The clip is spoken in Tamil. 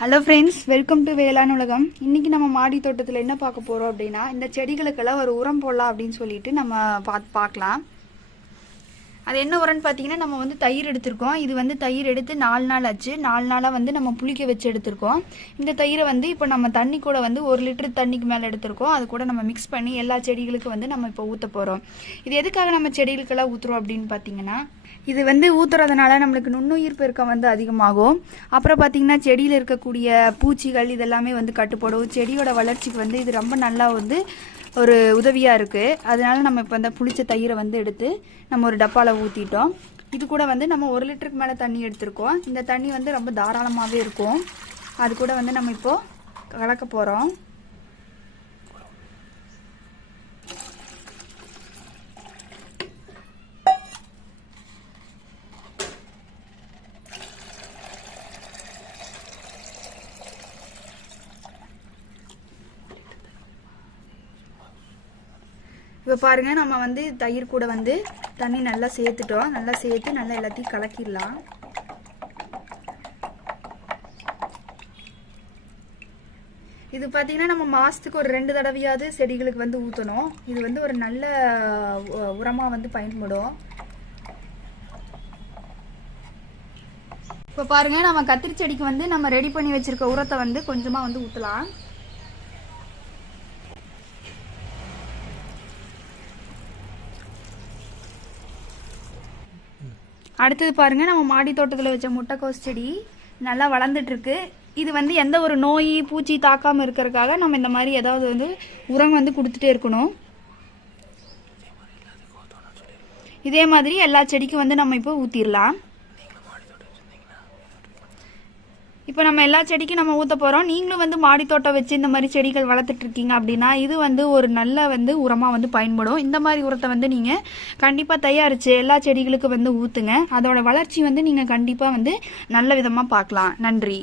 ஹலோ ஃப்ரெண்ட்ஸ், வெல்கம் டு வேளாண் உலகம். இன்றைக்கி நம்ம மாடி தோட்டத்தில் என்ன பார்க்க போகிறோம் அப்படின்னா, இந்த செடிகளுக்கெல்லாம் ஒரு உரம் போடலாம் அப்படின்னு சொல்லிட்டு நம்ம பார்க்கலாம். அது என்ன உரம்னு பார்த்தீங்கன்னா, நம்ம வந்து தயிர் எடுத்திருக்கோம். இது வந்து தயிர் எடுத்து 4 நாள் ஆச்சு. 4 நாளாக வந்து நம்ம புளிக்க வச்சு எடுத்திருக்கோம். இந்த தயிரை வந்து இப்போ நம்ம தண்ணி கூட வந்து 1 லிட்டர் தண்ணிக்கு மேலே எடுத்திருக்கோம். அது கூட நம்ம மிக்ஸ் பண்ணி எல்லா செடிகளுக்கும் வந்து நம்ம இப்போ ஊற்ற போகிறோம். இது எதுக்காக நம்ம செடிகளுக்கெல்லாம் ஊற்றுறோம் அப்படின்னு பார்த்தீங்கன்னா, இது வந்து ஊற்றுறதுனால நம்மளுக்கு நுண்ணுயிர் பெருக்கம் வந்து அதிகமாகும். அப்புறம் பார்த்திங்கன்னா, செடியில் இருக்கக்கூடிய பூச்சிகள் இதெல்லாமே வந்து கட்டுப்படும். செடியோட வளர்ச்சிக்கு வந்து இது ரொம்ப நல்லா வந்து ஒரு உதவியாக இருக்குது. அதனால நம்ம இப்போ அந்த புளிச்ச தயிரை வந்து எடுத்து நம்ம ஒரு டப்பாவில் ஊற்றிட்டோம். இது கூட வந்து நம்ம 1 லிட்டருக்கு மேலே தண்ணி எடுத்திருக்கோம். இந்த தண்ணி வந்து ரொம்ப தாராளமாகவே இருக்கும். அது கூட வந்து நம்ம இப்போது கலக்க போகிறோம். இப்போ பாருங்கள், நம்ம வந்து தயிர் கூட வந்து தண்ணி நல்லா சேர்த்துட்டோம். நல்லா சேர்த்து நல்லா எல்லாத்தையும் கலக்கிடலாம். இது பார்த்தீங்கன்னா, நம்ம மாதத்துக்கு ஒரு 2 தடவையாவது செடிகளுக்கு வந்து ஊற்றணும். இது வந்து ஒரு நல்ல உரமாக வந்து பயன்படும். இப்போ பாருங்கள், நம்ம கத்திரி செடிக்கு வந்து நம்ம ரெடி பண்ணி வச்சுருக்க உரத்தை வந்து கொஞ்சமாக வந்து ஊற்றலாம். அடுத்தது பாருங்கள், நம்ம மாடி தோட்டத்தில் வச்ச முட்டைக்கோஸ் செடி நல்லா வளர்ந்துட்டுருக்கு. இது வந்து எந்த ஒரு நோய் பூச்சி தாக்காமல் இருக்கிறதுக்காக நம்ம இந்த மாதிரி ஏதாவது வந்து உரம் வந்து கொடுத்துட்டே இருக்கணும். இதே மாதிரி எல்லா செடிக்கும் வந்து நம்ம இப்போ ஊற்றிடலாம். இப்போ நம்ம எல்லா செடிக்கும் நம்ம ஊற்ற போகிறோம். நீங்களும் வந்து மாடி தோட்டம் வச்சு இந்த மாதிரி செடிகள் வளர்த்துட்ருக்கீங்க அப்படின்னா இது வந்து ஒரு நல்ல வந்து உரமாக வந்து பயன்படும். இந்த மாதிரி உரத்தை வந்து நீங்கள் கண்டிப்பாக தயாரித்து எல்லா செடிகளுக்கும் வந்து ஊற்றுங்க. அதோட வளர்ச்சி வந்து நீங்கள் கண்டிப்பாக வந்து நல்ல விதமாக பார்க்கலாம். நன்றி.